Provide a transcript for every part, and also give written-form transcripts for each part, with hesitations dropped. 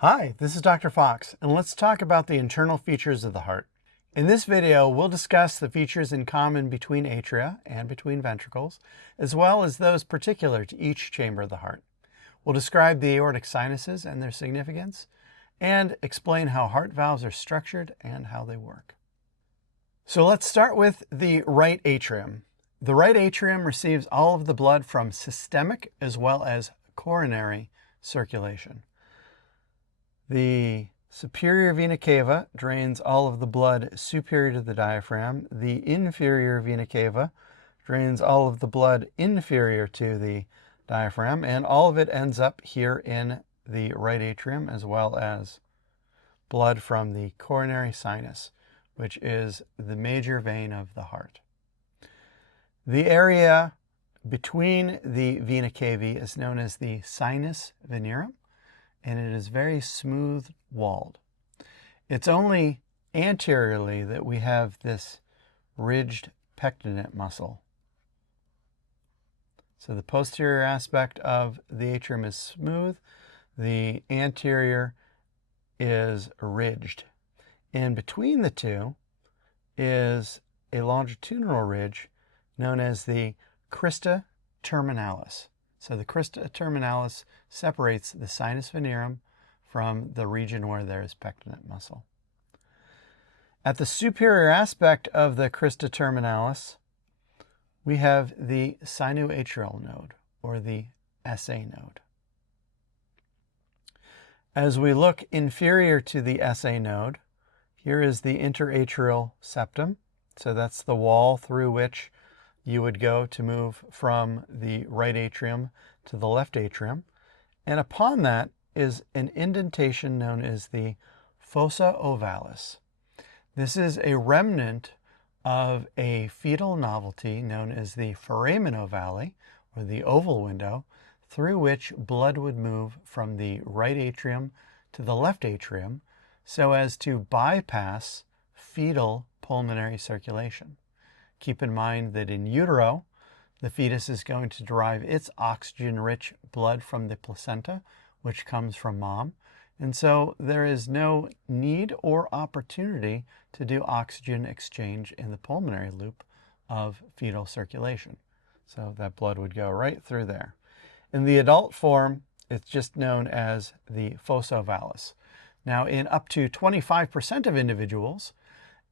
Hi, this is Dr. Fox, and let's talk about the internal features of the heart. In this video, we'll discuss the features in common between atria and between ventricles, as well as those particular to each chamber of the heart. We'll describe the aortic sinuses and their significance, and explain how heart valves are structured and how they work. So let's start with the right atrium. The right atrium receives all of the blood from systemic as well as coronary circulation. The superior vena cava drains all of the blood superior to the diaphragm. The inferior vena cava drains all of the blood inferior to the diaphragm, and all of it ends up here in the right atrium, as well as blood from the coronary sinus, which is the major vein of the heart. The area between the vena cavae is known as the sinus venerum, and it is very smooth walled. It's only anteriorly that we have this ridged pectinate muscle. So the posterior aspect of the atrium is smooth, the anterior is ridged. In between the two is a longitudinal ridge known as the crista terminalis. So the crista terminalis separates the sinus venerum from the region where there is pectinate muscle. At the superior aspect of the crista terminalis, we have the sinuatrial node, or the SA node. As we look inferior to the SA node, here is the interatrial septum. So that's the wall through which you would go to move from the right atrium to the left atrium. And upon that is an indentation known as the fossa ovalis. This is a remnant of a fetal novelty known as the foramen ovale, or the oval window, through which blood would move from the right atrium to the left atrium so as to bypass fetal pulmonary circulation. Keep in mind that in utero, the fetus is going to derive its oxygen-rich blood from the placenta, which comes from mom. And so there is no need or opportunity to do oxygen exchange in the pulmonary loop of fetal circulation. So that blood would go right through there. In the adult form, it's just known as the fossa ovalis. Now, in up to 25% of individuals,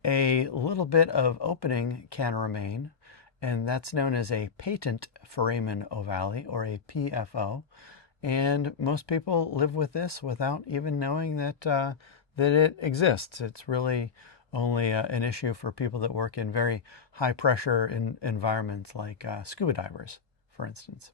a little bit of opening can remain, and that's known as a patent foramen ovale, or a PFO. And most people live with this without even knowing that it exists. It's really only an issue for people that work in very high pressure environments like scuba divers, for instance.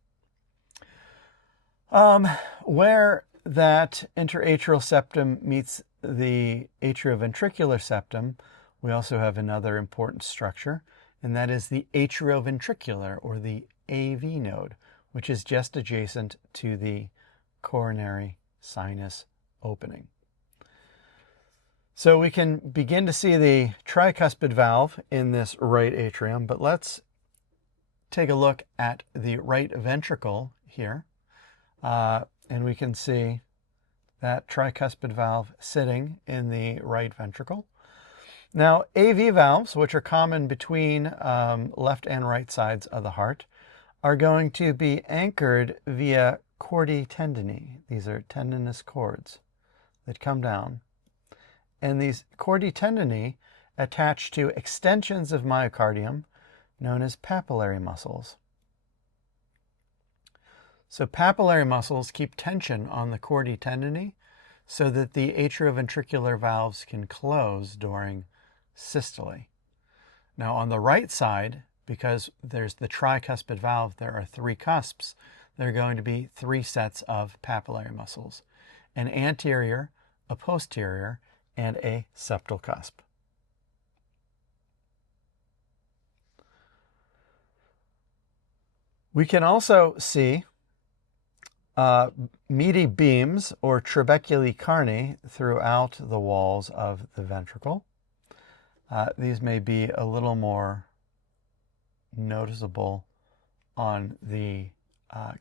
Where that interatrial septum meets the atrioventricular septum, we also have another important structure, and that is the atrioventricular, or the AV node, which is just adjacent to the coronary sinus opening. So we can begin to see the tricuspid valve in this right atrium, but let's take a look at the right ventricle here, and we can see that tricuspid valve sitting in the right ventricle. Now, AV valves, which are common between left and right sides of the heart, are going to be anchored via cordi tendini. These are tendinous cords that come down. And these cordi tendini attach to extensions of myocardium known as papillary muscles. So papillary muscles keep tension on the cordi tendini so that the atrioventricular valves can close during systole. Now on the right side, because there's the tricuspid valve, there are three cusps. There are going to be three sets of papillary muscles: an anterior, a posterior, and a septal cusp. We can also see meaty beams, or trabeculae carni, throughout the walls of the ventricle. These may be a little more noticeable on the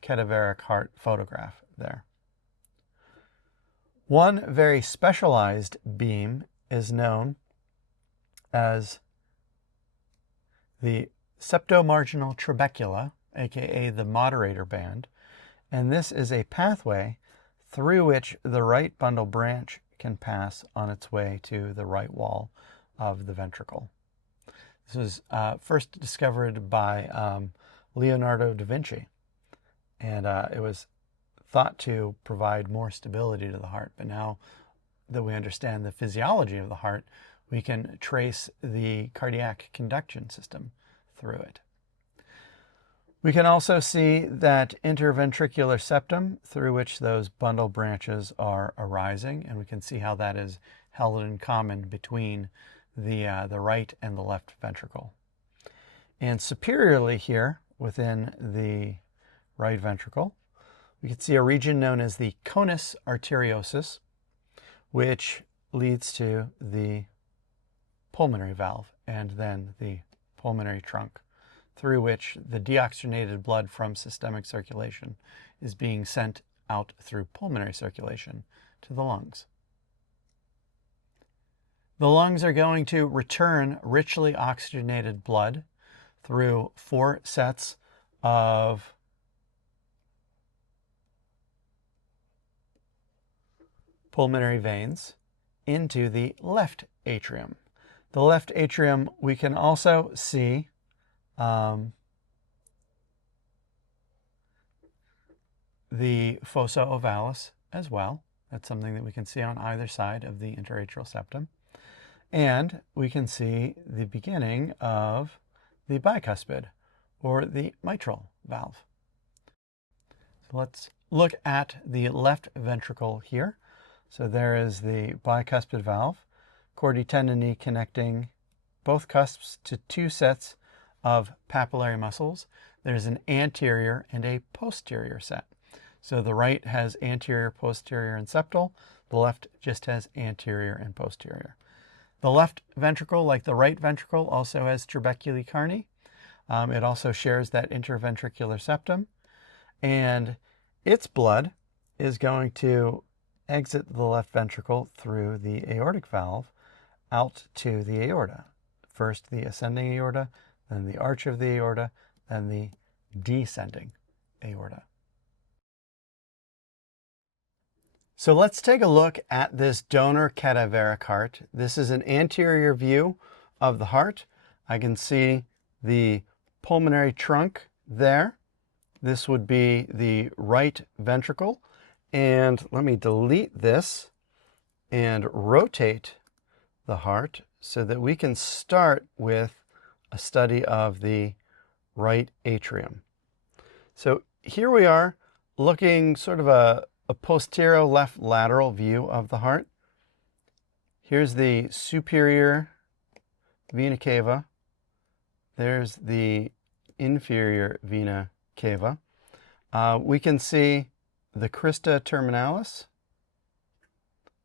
cadaveric heart photograph there. One very specialized beam is known as the septomarginal trabecula, aka the moderator band, and this is a pathway through which the right bundle branch can pass on its way to the right wall of the ventricle. This was first discovered by Leonardo da Vinci, and it was thought to provide more stability to the heart. But now that we understand the physiology of the heart, we can trace the cardiac conduction system through it. We can also see that interventricular septum through which those bundle branches are arising, and we can see how that is held in common between the right and the left ventricle. And superiorly here, within the right ventricle, we can see a region known as the conus arteriosus, which leads to the pulmonary valve and then the pulmonary trunk, through which the deoxygenated blood from systemic circulation is being sent out through pulmonary circulation to the lungs. The lungs are going to return richly oxygenated blood through 4 sets of pulmonary veins into the left atrium. The left atrium, we can also see the fossa ovalis as well. That's something that we can see on either side of the interatrial septum. And we can see the beginning of the bicuspid, or the mitral valve. So let's look at the left ventricle here. So there is the bicuspid valve, chordae tendineae connecting both cusps to 2 sets of papillary muscles. There's an anterior and a posterior set. So the right has anterior, posterior, and septal. The left just has anterior and posterior. The left ventricle, like the right ventricle, also has trabeculae carni. It also shares that interventricular septum. And its blood is going to exit the left ventricle through the aortic valve out to the aorta. First the ascending aorta, then the arch of the aorta, then the descending aorta. So let's take a look at this donor cadaveric heart. This is an anterior view of the heart. I can see the pulmonary trunk there. This would be the right ventricle. And let me delete this and rotate the heart so that we can start with a study of the right atrium. So here we are looking sort of a posterior left lateral view of the heart. Here's the superior vena cava. There's the inferior vena cava. We can see the crista terminalis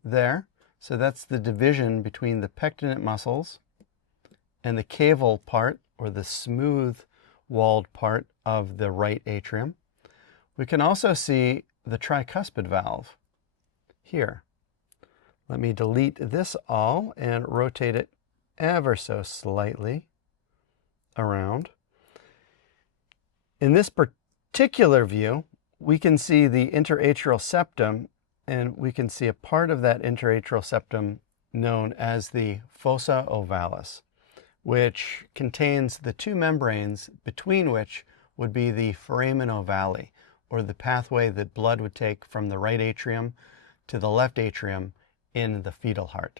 there. So that's the division between the pectinate muscles and the caval part, or the smooth-walled part of the right atrium. We can also see the tricuspid valve here. Let me delete this all and rotate it ever so slightly around. In this particular view, we can see the interatrial septum, and we can see a part of that interatrial septum known as the fossa ovalis, which contains the 2 membranes between which would be the foramen ovale, or the pathway that blood would take from the right atrium to the left atrium in the fetal heart.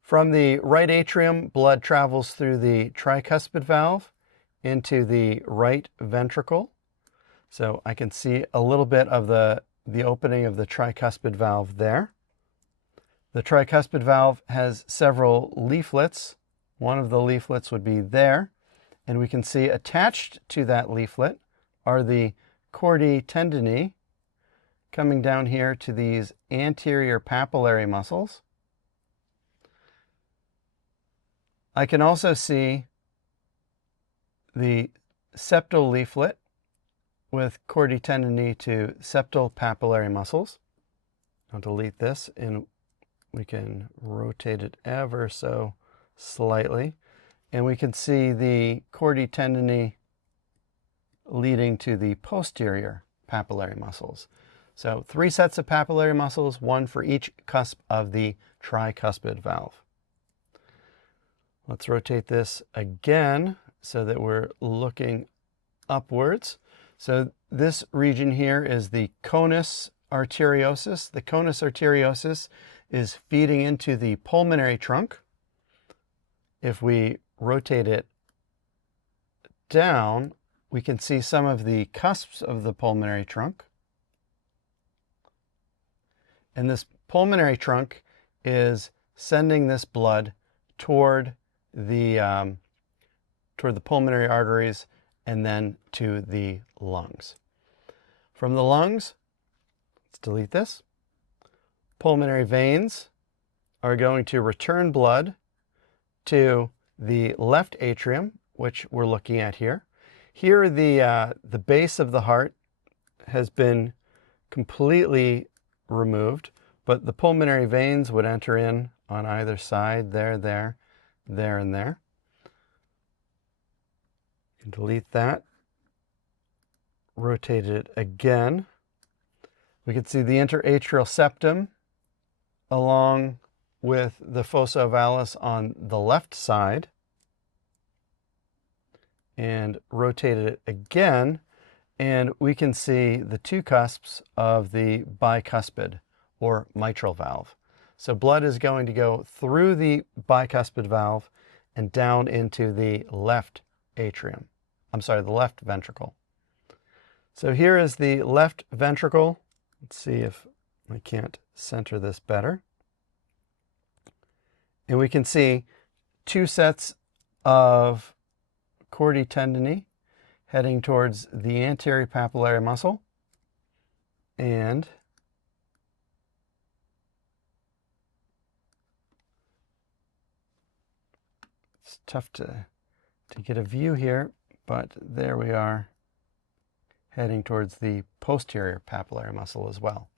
From the right atrium, blood travels through the tricuspid valve into the right ventricle. So I can see a little bit of the opening of the tricuspid valve there. The tricuspid valve has several leaflets. One of the leaflets would be there, and we can see attached to that leaflet are the chordae tendineae coming down here to these anterior papillary muscles. I can also see the septal leaflet with chordae tendineae to septal papillary muscles. I'll delete this and we can rotate it ever so slightly. And we can see the chordae tendineae leading to the posterior papillary muscles. So 3 sets of papillary muscles, 1 for each cusp of the tricuspid valve. Let's rotate this again so that we're looking upwards. So this region here is the conus arteriosus. The conus arteriosus is feeding into the pulmonary trunk. If we rotate it down, we can see some of the cusps of the pulmonary trunk. And this pulmonary trunk is sending this blood toward the pulmonary arteries and then to the lungs. From the lungs, let's delete this. Pulmonary veins are going to return blood to the left atrium, which we're looking at here. Here, the base of the heart has been completely removed, but the pulmonary veins would enter in on either side, there, there, there, and there. You can delete that. Rotate it again. We can see the interatrial septum along with the fossa ovalis on the left side. And rotate it again, and we can see the 2 cusps of the bicuspid or mitral valve. So blood is going to go through the bicuspid valve and down into the left atrium. I'm sorry, the left ventricle. So here is the left ventricle. Let's see if I can't center this better. And we can see 2 sets of chordae tendineae heading towards the anterior papillary muscle, and it's tough to get a view here, but there we are heading towards the posterior papillary muscle as well.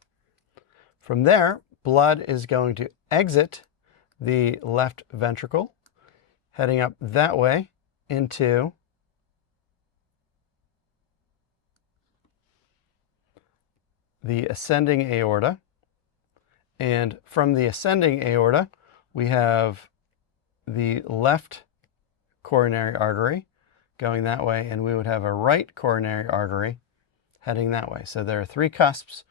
From there, blood is going to exit the left ventricle, heading up that way into the ascending aorta. And from the ascending aorta, we have the left coronary artery going that way, and we would have a right coronary artery heading that way. So there are 3 cusps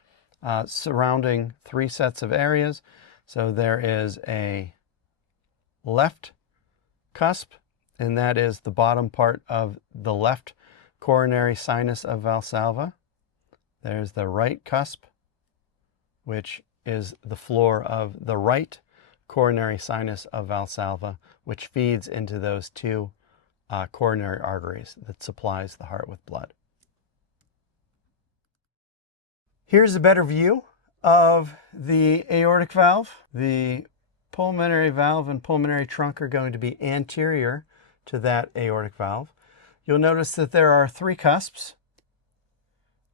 surrounding 3 sets of areas. So there is a left cusp, and that is the bottom part of the left coronary sinus of Valsalva. There's the right cusp, which is the floor of the right coronary sinus of Valsalva, which feeds into those 2 coronary arteries that supplies the heart with blood. Here's a better view of the aortic valve. The pulmonary valve and pulmonary trunk are going to be anterior to that aortic valve. You'll notice that there are 3 cusps,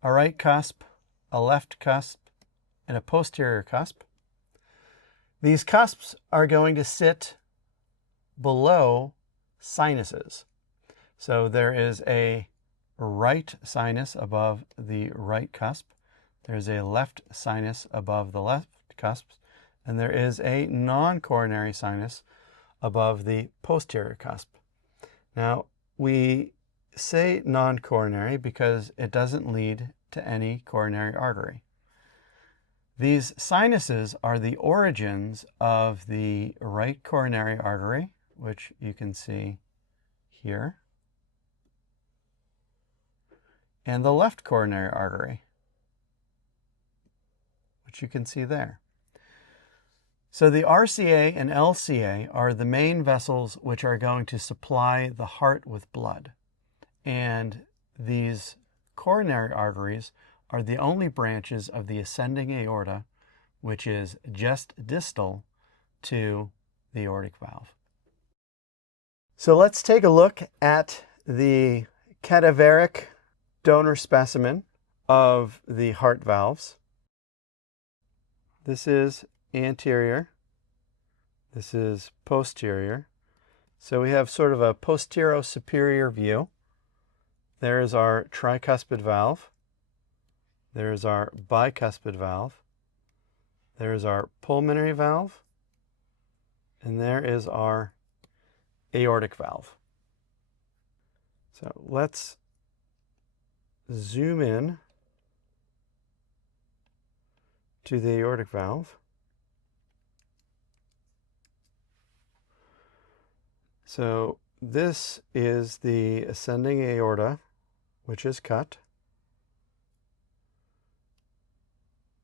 a right cusp, a left cusp, and a posterior cusp. These cusps are going to sit below sinuses. So there is a right sinus above the right cusp. There's a left sinus above the left cusp, and there is a non-coronary sinus above the posterior cusp. Now, we say non-coronary because it doesn't lead to any coronary artery. These sinuses are the origins of the right coronary artery, which you can see here, and the left coronary artery, which you can see there. So the RCA and LCA are the main vessels which are going to supply the heart with blood. And these coronary arteries are the only branches of the ascending aorta which is just distal to the aortic valve. So let's take a look at the cadaveric donor specimen of the heart valves. This is anterior. This is posterior. So we have sort of a posterior-superior view. There is our tricuspid valve. There is our bicuspid valve. There is our pulmonary valve. And there is our aortic valve. So let's zoom in to the aortic valve. So this is the ascending aorta, which is cut.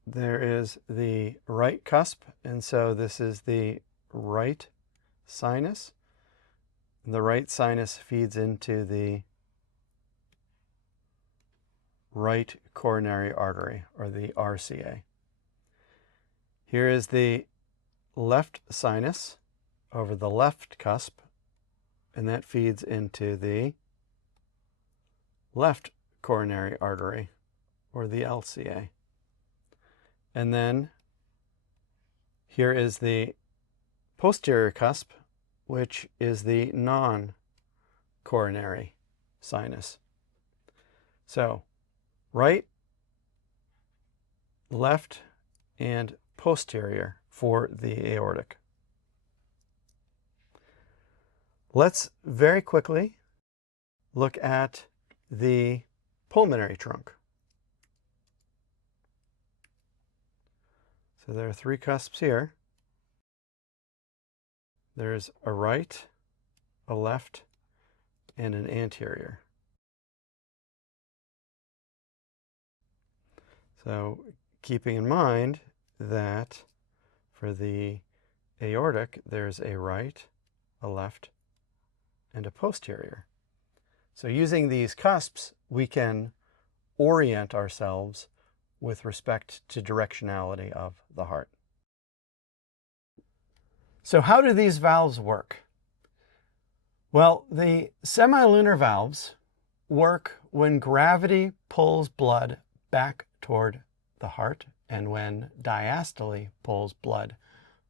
There is the right cusp, and so this is the right sinus. The right sinus feeds into the right coronary artery, or the RCA. Here is the left sinus over the left cusp, and that feeds into the left coronary artery, or the LCA. And then here is the posterior cusp, which is the non-coronary sinus. So right, left, and posterior for the aortic. Let's very quickly look at the pulmonary trunk. So there are three cusps here. There's a right, a left, and an anterior. So keeping in mind that for the aortic, there's a right, a left, and a posterior. So using these cusps, we can orient ourselves with respect to directionality of the heart. So how do these valves work? Well, the semilunar valves work when gravity pulls blood back toward the heart and when diastole pulls blood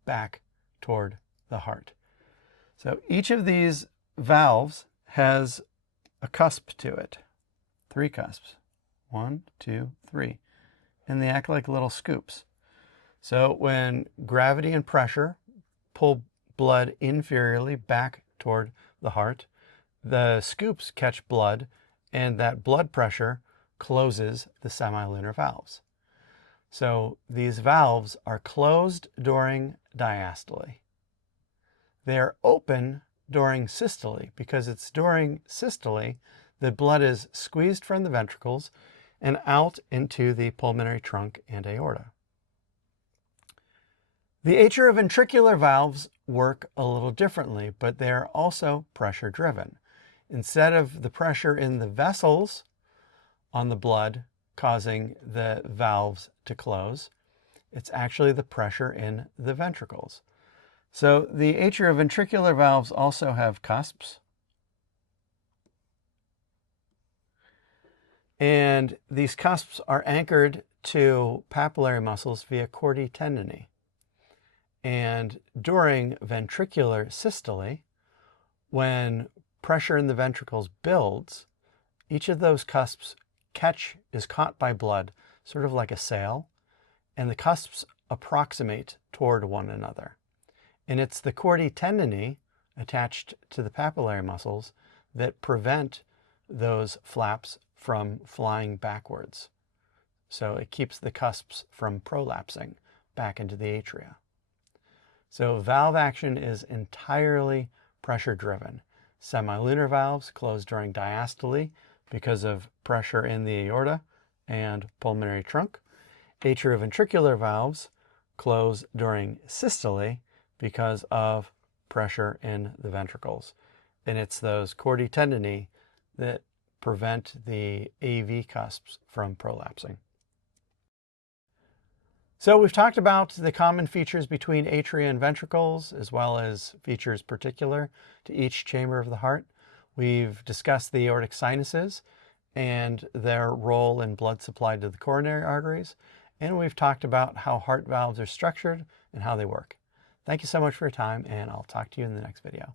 back toward the heart. So each of these valves has a cusp to it, three cusps, 1, 2, 3, and they act like little scoops. So when gravity and pressure pull blood inferiorly back toward the heart, the scoops catch blood, and that blood pressure closes the semilunar valves. So these valves are closed during diastole. They are open during systole because it's during systole that blood is squeezed from the ventricles and out into the pulmonary trunk and aorta. The atrioventricular valves work a little differently, but they're also pressure driven. Instead of the pressure in the vessels on the blood causing the valves to close, it's actually the pressure in the ventricles. So the atrioventricular valves also have cusps. And these cusps are anchored to papillary muscles via chordae tendineae. And during ventricular systole, when pressure in the ventricles builds, each of those cusps is caught by blood, sort of like a sail, and the cusps approximate toward one another. And it's the chordae tendineae attached to the papillary muscles that prevent those flaps from flying backwards. So it keeps the cusps from prolapsing back into the atria. So valve action is entirely pressure driven. Semilunar valves close during diastole because of pressure in the aorta and pulmonary trunk. Atrioventricular valves close during systole because of pressure in the ventricles. And it's those chordae tendineae that prevent the AV cusps from prolapsing. So we've talked about the common features between atria and ventricles, as well as features particular to each chamber of the heart. We've discussed the aortic sinuses and their role in blood supply to the coronary arteries. and we've talked about how heart valves are structured and how they work. Thank you so much for your time, and I'll talk to you in the next video.